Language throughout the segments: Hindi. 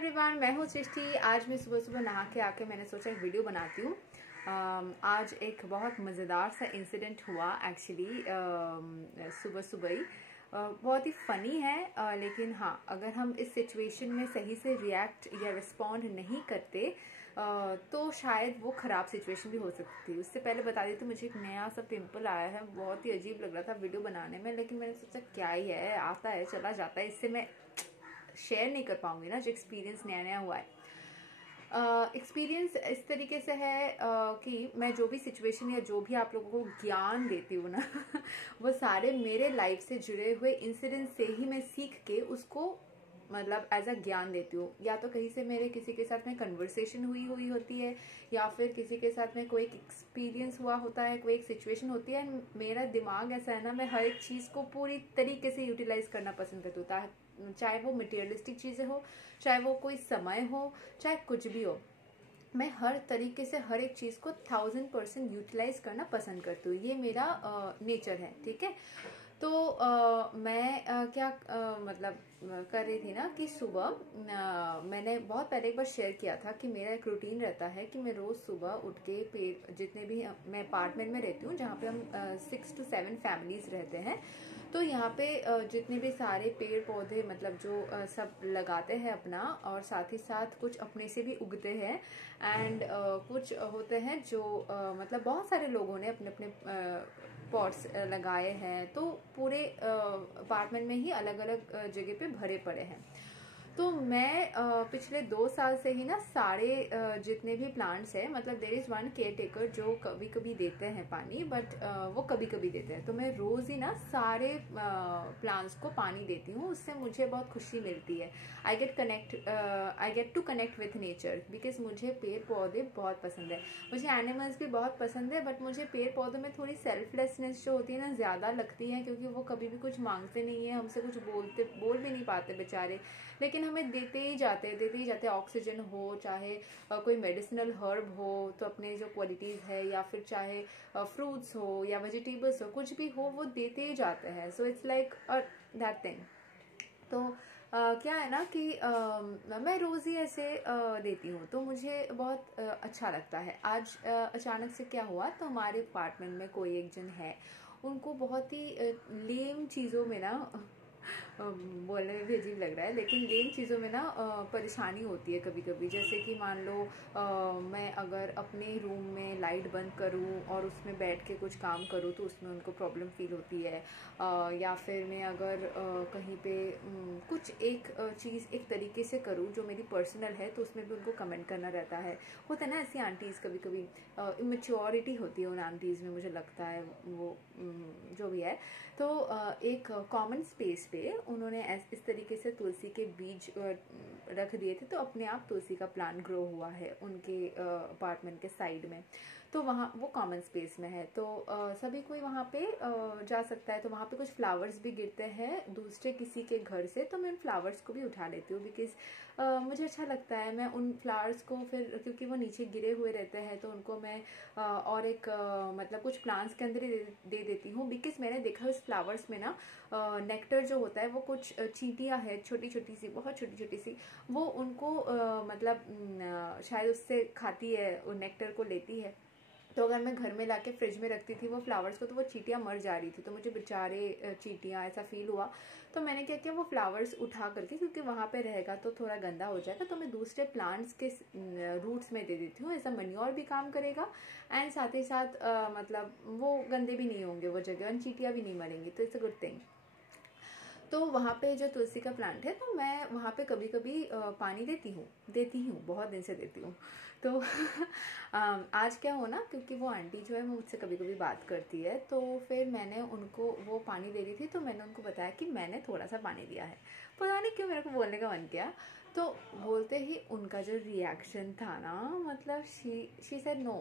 एवरीवन, मैं हूँ सृष्टि। आज मैं सुबह सुबह नहा के आके मैंने सोचा एक वीडियो बनाती हूँ। आज एक बहुत मज़ेदार सा इंसिडेंट हुआ एक्चुअली सुबह सुबह ही। बहुत ही फ़नी है, लेकिन हाँ, अगर हम इस सिचुएशन में सही से रिएक्ट या रिस्पॉन्ड नहीं करते तो शायद वो ख़राब सिचुएशन भी हो सकती थी। उससे पहले बता देती हूँ, मुझे एक नया सा पिंपल आया है। बहुत ही अजीब लग रहा था वीडियो बनाने में, लेकिन मैंने सोचा क्या ही है, आता है चला जाता है, इससे मैं शेयर नहीं कर पाऊंगी ना जो एक्सपीरियंस नया नया हुआ है। एक्सपीरियंस इस तरीके से है कि मैं जो भी सिचुएशन या जो भी आप लोगों को ज्ञान देती हूँ ना वो सारे मेरे लाइफ से जुड़े हुए इंसिडेंट से ही मैं सीख के उसको मतलब एज अ ज्ञान देती हूँ। या तो कहीं से मेरे किसी के साथ में कन्वर्सेशन हुई होती है, या फिर किसी के साथ में कोई एक एक्सपीरियंस हुआ होता है, कोई एक सिचुएशन होती है। मेरा दिमाग ऐसा है ना, मैं हर एक चीज़ को पूरी तरीके से यूटिलाइज करना पसंद करती हूँ, चाहे वो मटेरियलिस्टिक चीज़ें हो, चाहे वो कोई समय हो, चाहे कुछ भी हो। मैं हर तरीके से हर एक चीज़ को 1000% यूटिलाइज करना पसंद करती हूँ। ये मेरा नेचर है, ठीक है। तो मैं क्या मतलब कर रही थी ना कि सुबह मैंने बहुत पहले एक बार शेयर किया था कि मेरा एक रूटीन रहता है कि मैं रोज़ सुबह उठ के पेड़, जितने भी मैं अपार्टमेंट में रहती हूँ जहाँ पे हम 6 to 7 फैमिलीज रहते हैं, तो यहाँ पे जितने भी सारे पेड़ पौधे मतलब जो सब लगाते हैं अपना, और साथ ही साथ कुछ अपने से भी उगते हैं, एंड कुछ होते हैं जो मतलब बहुत सारे लोगों ने अपने अपने पॉट्स लगाए हैं, तो पूरे अपार्टमेंट में ही अलग अलग जगह पे भरे पड़े हैं। तो मैं पिछले 2 साल से ही ना सारे जितने भी प्लांट्स हैं, मतलब there is one caretaker जो कभी कभी देते हैं पानी, बट वो कभी कभी देते हैं, तो मैं रोज़ ही ना सारे प्लांट्स को पानी देती हूँ। उससे मुझे बहुत खुशी मिलती है। I get to connect with nature, because मुझे पेड़ पौधे बहुत पसंद है। मुझे एनिमल्स भी बहुत पसंद है, बट मुझे पेड़ पौधों में थोड़ी सेल्फलेसनेस जो होती है ना ज़्यादा लगती है, क्योंकि वो कभी भी कुछ मांगते नहीं है हमसे, कुछ बोल भी नहीं पाते बेचारे, लेकिन हमें देते ही जाते। ऑक्सीजन हो, चाहे कोई मेडिसिनल हर्ब हो, तो अपने जो क्वालिटीज़ है, या फिर चाहे फ्रूट्स हो या वेजिटेबल्स हो, कुछ भी हो, वो देते ही जाते हैं। So it's like that thing. तो क्या है ना कि मैं रोज़ ही ऐसे देती हूँ, तो मुझे बहुत अच्छा लगता है। आज अचानक से क्या हुआ, तो हमारे अपार्टमेंट में कोई एक जन है, उनको बहुत ही लेम चीज़ों में ना बोलने में भी अजीब लग रहा है, लेकिन लेम चीज़ों में ना परेशानी होती है कभी कभी। जैसे कि मान लो मैं अगर अपने रूम में लाइट बंद करूं और उसमें बैठ के कुछ काम करूं, तो उसमें उनको प्रॉब्लम फील होती है। या फिर मैं अगर कहीं पे कुछ एक चीज़ एक तरीके से करूं जो मेरी पर्सनल है, तो उसमें भी उनको कमेंट करना रहता है। होता है ना ऐसी आंटीज़, कभी कभी इमेच्योरिटी होती है उन आंटीज़ में, मुझे लगता है वो जो भी है। तो एक कॉमन स्पेस पे उन्होंने इस तरीके से तुलसी के बीज रख दिए थे, तो अपने आप तुलसी का प्लांट ग्रो हुआ है उनके अपार्टमेंट के साइड में। तो वहाँ वो कॉमन स्पेस में है, तो सभी कोई वहाँ पे जा सकता है। तो वहाँ पे कुछ फ्लावर्स भी गिरते हैं दूसरे किसी के घर से, तो मैं उन फ्लावर्स को भी उठा लेती हूँ, बिकॉज मुझे अच्छा लगता है। मैं उन फ्लावर्स को फिर, क्योंकि वो नीचे गिरे हुए रहते हैं, तो उनको मैं और एक मतलब कुछ प्लांट्स के अंदर ही दे देती हूँ, बिकॉज मैंने देखा उस फ्लावर्स में ना नेक्टर जो होता है, वो कुछ चींटियाँ है छोटी छोटी सी, बहुत छोटी छोटी सी, वो उनको मतलब शायद उससे खाती है, वो नेक्टर को लेती है। तो अगर मैं घर में लाके फ्रिज में रखती थी वो फ्लावर्स को, तो वो चींटियाँ मर जा रही थी, तो मुझे बेचारे चींटियाँ ऐसा फील हुआ। तो मैंने क्या किया, वो फ्लावर्स उठा करके, क्योंकि वहाँ पे रहेगा तो थोड़ा गंदा हो जाएगा, तो मैं दूसरे प्लांट्स के रूट्स में दे देती हूँ। ऐसा मन्योर भी काम करेगा, एंड साथ ही साथ मतलब वो गंदे भी नहीं होंगे वो जगह, एंड चींटियाँ भी नहीं मरेंगी, तो इट्स अ गुड थिंग। तो वहाँ पे जो तुलसी का प्लांट है, तो मैं वहाँ पे कभी कभी पानी देती हूँ, बहुत दिन से देती हूँ। तो आज क्या हो ना, क्योंकि वो आंटी जो है वो मुझसे कभी कभी बात करती है, तो फिर मैंने उनको वो पानी दे रही थी, तो मैंने उनको बताया कि मैंने थोड़ा सा पानी दिया है। पता नहीं क्यों मेरे को बोलने का मन किया, तो बोलते ही उनका जो रिएक्शन था ना, मतलब शी सेड नो,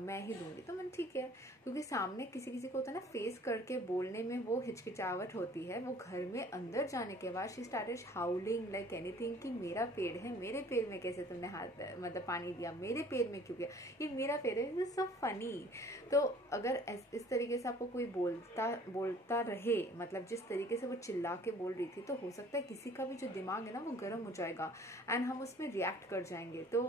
मैं ही दूंगी। तो मैंने ठीक है, क्योंकि सामने किसी किसी को होता है ना, फेस करके बोलने में वो हिचकिचाहट होती है। वो घर में अंदर जाने के बाद शी स्टार्टेड हाउलिंग लाइक एनीथिंग कि मेरा पेड़ है, मेरे पेड़ में कैसे तुमने हाथ मतलब पानी दिया, मेरे पेड़ में क्यों किया, ये मेरा पेड़ है। It's so funny. तो अगर इस तरीके से आपको कोई बोलता रहे, मतलब जिस तरीके से वो चिल्ला के बोल रही थी, तो हो सकता है किसी का भी जो दिमाग है ना वो गर्म हो जाएगा। एंड हम उसमें रिएक्ट कर जाएंगे। तो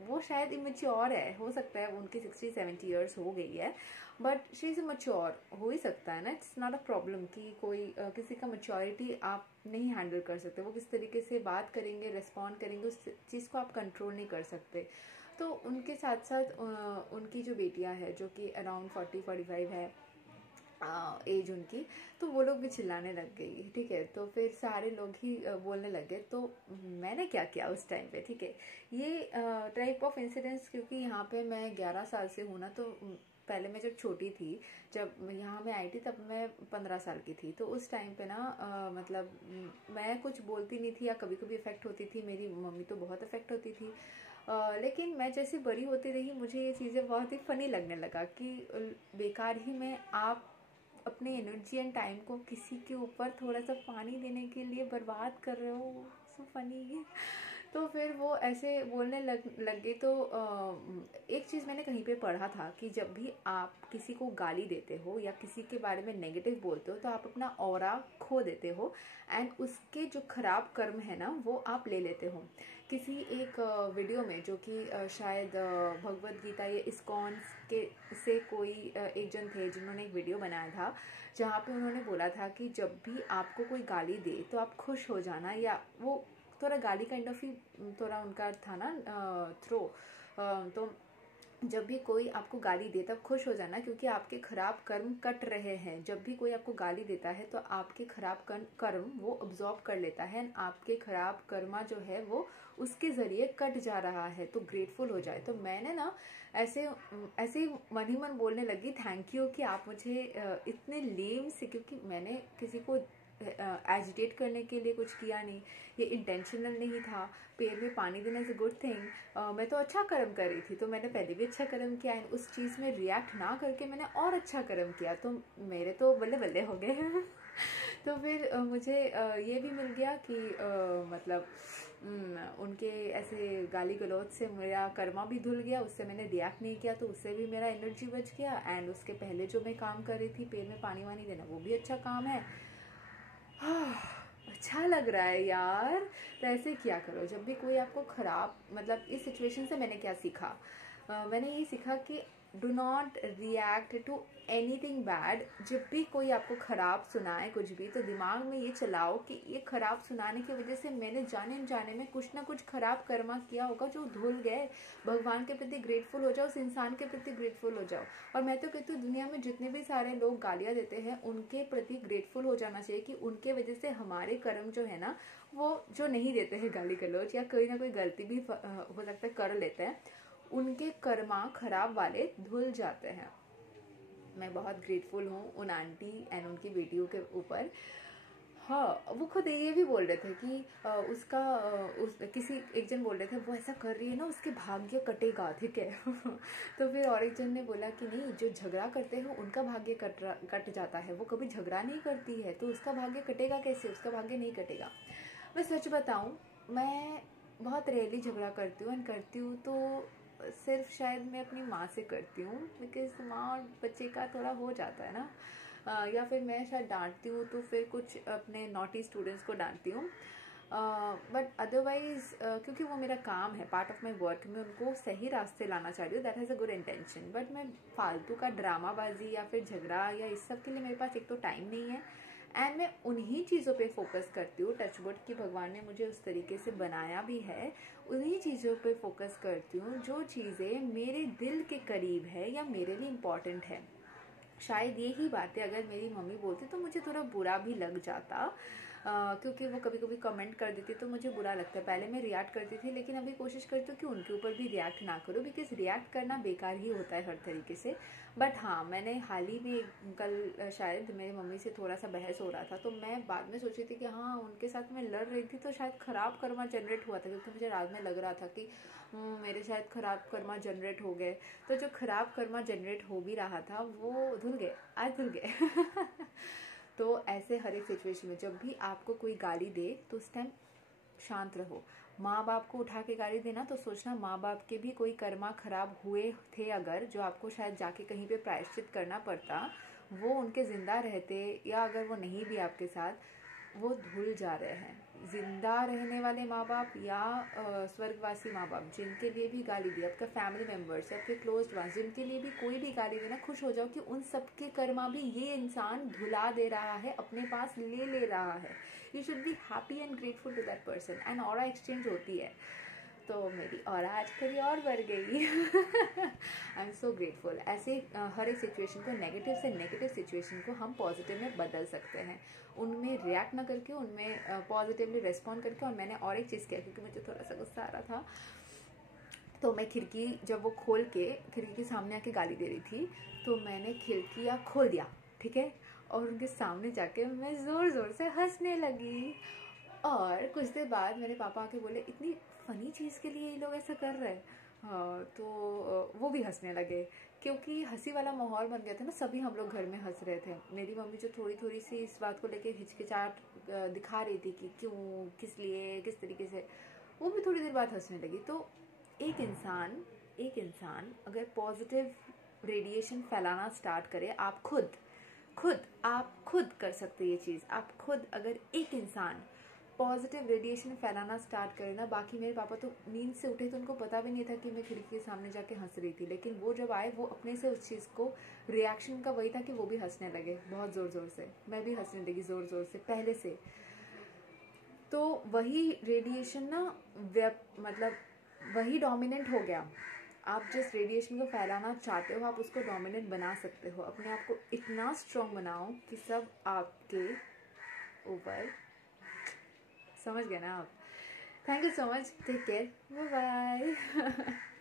वो शायद इमेच्योर है, हो सकता है उनकी 60-70 ईयर्स हो गई है, बट शी इज़ मच्योर, हो ही सकता है ना। इट्स नॉट अ प्रॉब्लम कि कोई किसी का मच्योरिटी आप नहीं हैंडल कर सकते, वो किस तरीके से बात करेंगे, रिस्पॉन्ड करेंगे, उस चीज़ को आप कंट्रोल नहीं कर सकते। तो उनके साथ साथ उनकी जो बेटियां है जो कि अराउंड 40-45 है एज उनकी, तो वो लोग भी चिल्लाने लग गई, ठीक है। तो फिर सारे लोग ही बोलने लगे। तो मैंने क्या किया उस टाइम पे, ठीक है, ये टाइप ऑफ इंसिडेंट्स, क्योंकि यहाँ पे मैं 11 साल से हूँ ना, तो पहले मैं जब छोटी थी, जब यहाँ मैं आई थी तब मैं 15 साल की थी। तो उस टाइम पे ना मतलब मैं कुछ बोलती नहीं थी या कभी कभी इफेक्ट होती थी, मेरी मम्मी तो बहुत इफेक्ट होती थी। लेकिन मैं जैसे बड़ी होती रही मुझे ये चीज़ें बहुत ही फनी लगने लगा कि बेकार ही में आप अपने एनर्जी एंड टाइम को किसी के ऊपर थोड़ा सा पानी देने के लिए बर्बाद कर रहे हो। So funny. तो फिर वो ऐसे बोलने लग गई। तो एक चीज़ मैंने कहीं पे पढ़ा था कि जब भी आप किसी को गाली देते हो या किसी के बारे में नेगेटिव बोलते हो तो आप अपना ऑरा खो देते हो एंड उसके जो खराब कर्म है ना वो आप ले लेते हो। किसी एक वीडियो में जो कि शायद भगवत गीता या इस्कॉन के से कोई एक जन थे जिन्होंने एक वीडियो बनाया था जहाँ पे उन्होंने बोला था कि जब भी आपको कोई गाली दे तो आप खुश हो जाना, या वो थोड़ा गाली काइंड ऑफ ही थोड़ा उनका था ना थ्रो। तो जब भी कोई आपको गाली दे तब खुश हो जाना क्योंकि आपके खराब कर्म कट रहे हैं। जब भी कोई आपको गाली देता है तो आपके खराब कर्म वो अब्जॉर्ब कर लेता है, आपके खराब कर्मा जो है वो उसके जरिए कट जा रहा है, तो ग्रेटफुल हो जाए। तो मैंने ना ऐसे ऐसे मन ही मन बोलने लगी थैंक यू कि आप मुझे इतने लेम से, क्योंकि मैंने किसी को एजिटेट करने के लिए कुछ किया नहीं, ये इंटेंशनल नहीं था। पेड़ में पानी देना इज अ गुड थिंग। मैं तो अच्छा कर्म कर रही थी, तो मैंने पहले भी अच्छा कर्म किया है, उस चीज़ में रिएक्ट ना करके मैंने और अच्छा कर्म किया, तो मेरे तो बल्ले बल्ले हो गए। तो फिर मुझे ये भी मिल गया कि मतलब उनके ऐसे गाली गलौज से मेरा कर्मा भी धुल गया, उससे मैंने रिएक्ट नहीं किया तो उससे भी मेरा एनर्जी बच गया। एंड उसके पहले जो मैं काम कर रही थी पेड़ में पानी वानी देना, वो भी अच्छा काम है। अच्छा लग रहा है यार। तो ऐसे किया करो जब भी कोई आपको खराब, मतलब इस सिचुएशन से मैंने क्या सीखा, मैंने ये सीखा कि do not react to anything bad. जब भी कोई आपको खराब सुनाए कुछ भी, तो दिमाग में ये चलाओ कि ये खराब सुनाने की वजह से मैंने जाने जाने में कुछ ना कुछ खराब कर्मा किया होगा जो धुल गए। भगवान के प्रति ग्रेटफुल हो जाओ, उस इंसान के प्रति ग्रेटफुल हो जाओ। और मैं तो कहती हूँ दुनिया में जितने भी सारे लोग गालियाँ देते हैं उनके प्रति ग्रेटफुल हो जाना चाहिए कि उनके वजह से हमारे कर्म जो है ना, वो जो नहीं देते हैं गाली गलौज या कोई ना कोई गलती भी हो सकता है कर लेते हैं, उनके कर्मा खराब वाले धुल जाते हैं। मैं बहुत ग्रेटफुल हूँ उन आंटी एंड उनकी बेटियों के ऊपर। हाँ, वो खुद ये भी बोल रहे थे कि उसका किसी एक जन बोल रहे थे वो ऐसा कर रही है ना उसके भाग्य कटेगा, ठीक है। तो फिर और एक जन ने बोला कि नहीं, जो झगड़ा करते हैं उनका भाग्य कट जाता है, वो कभी झगड़ा नहीं करती है तो उसका भाग्य कटेगा कैसे, उसका भाग्य नहीं कटेगा। मैं सच बताऊँ, मैं बहुत रेयरली झगड़ा करती हूँ एंड करती हूँ तो सिर्फ शायद मैं अपनी माँ से करती हूँ, बिकॉज माँ और बच्चे का थोड़ा हो जाता है ना। या फिर मैं शायद डांटती हूँ तो फिर कुछ अपने नॉटी स्टूडेंट्स को डांटती हूँ, बट अदरवाइज क्योंकि वो मेरा काम है, पार्ट ऑफ माई वर्क, मैं उनको सही रास्ते लाना चाह रही हूँ, that has a good intention. But मैं फालतू का ड्रामाबाजी या फिर झगड़ा या इस सब के लिए मेरे पास एक तो टाइम नहीं है एंड मैं उन्हीं चीज़ों पे फोकस करती हूँ। टचवुड कि भगवान ने मुझे उस तरीके से बनाया भी है, उन्हीं चीज़ों पे फोकस करती हूँ जो चीज़ें मेरे दिल के करीब है या मेरे लिए इम्पॉर्टेंट है। शायद यही बातें अगर मेरी मम्मी बोलती तो मुझे थोड़ा बुरा भी लग जाता, क्योंकि वो कभी कभी कमेंट कर देती तो मुझे बुरा लगता है। पहले मैं रिएक्ट करती थी लेकिन अभी कोशिश करती हूँ कि उनके ऊपर भी रिएक्ट ना करूँ, बिकॉज रिएक्ट करना बेकार ही होता है हर तरीके से। बट हाँ, मैंने हाल ही में कल शायद मेरी मम्मी से थोड़ा सा बहस हो रहा था, तो मैं बाद में सोची थी कि हाँ उनके साथ मैं लड़ रही थी तो शायद खराब कर्मा जनरेट हुआ था, क्योंकि मुझे रात में लग रहा था कि मेरे शायद खराब कर्मा जनरेट हो गए। तो जो खराब कर्मा जनरेट हो भी रहा था वो धुल गए, आज धुल गए। तो ऐसे हर एक सिचुएशन में जब भी आपको कोई गाली दे तो उस टाइम शांत रहो। माँ बाप को उठा के गाली देना तो सोचना माँ बाप के भी कोई कर्मा खराब हुए थे अगर, जो आपको शायद जाके कहीं पे प्रायश्चित करना पड़ता, वो उनके जिंदा रहते, या अगर वो नहीं भी आपके साथ वो धुल जा रहे हैं। जिंदा रहने वाले माँ बाप या स्वर्गवासी माँ बाप जिनके लिए भी गाली दी, आपका फैमिली मेम्बर्स, आपके क्लोज्ड वंस, जिनके लिए भी कोई भी गाली देना, खुश हो जाओ कि उन सबके कर्मा भी ये इंसान धुला दे रहा है, अपने पास ले रहा है। You should be happy and grateful to that person. And aura exchange होती है, तो मेरी ऑरा आज थोड़ी और बढ़ गई। I am so grateful. ऐसे हर एक सिचुएशन को, नेगेटिव से नेगेटिव सिचुएशन को हम पॉजिटिव में बदल सकते हैं, उनमें रिएक्ट ना करके, उनमें पॉजिटिवली रेस्पॉन्ड करके। और मैंने और एक चीज़ किया, क्योंकि मुझे थोड़ा सा गुस्सा आ रहा था, तो मैं खिड़की जब वो खोल के खिड़की के सामने आके गाली दे रही थी, तो मैंने खिड़कियाँ खोल दिया, ठीक है, और उनके सामने जाके मैं ज़ोर ज़ोर से हंसने लगी। और कुछ देर बाद मेरे पापा आके बोले, इतनी फ़नी चीज़ के लिए ये लोग ऐसा कर रहे हैं। तो वो भी हंसने लगे, क्योंकि हंसी वाला माहौल बन गया था ना, सभी हम लोग घर में हंस रहे थे। मेरी मम्मी जो थोड़ी थोड़ी सी इस बात को लेके हिचकिचाहट दिखा रही थी कि क्यों, किस लिए, किस तरीके से, वो भी थोड़ी देर बाद हंसने लगी। तो एक इंसान अगर पॉजिटिव रेडिएशन फैलाना स्टार्ट करे, आप खुद कर सकते ये चीज़। आप खुद अगर एक इंसान पॉजिटिव रेडिएशन फैलाना स्टार्ट करे ना, बाकी मेरे पापा तो नींद से उठे तो उनको पता भी नहीं था कि मैं खिड़की के सामने जाके हंस रही थी, लेकिन वो जब आए, वो अपने से उस चीज़ को, रिएक्शन का वही था कि वो भी हंसने लगे बहुत ज़ोर ज़ोर से, मैं भी हंसने लगी ज़ोर ज़ोर से पहले से। तो वही रेडिएशन ना, मतलब वही डोमिनेंट हो गया। आप जिस रेडिएशन को फैलाना चाहते हो, आप उसको डोमिनेंट बना सकते हो। अपने आप को इतना स्ट्रॉन्ग बनाओ कि सब आपके ऊपर, समझ गए ना आप। Thank you so much, take care, bye bye.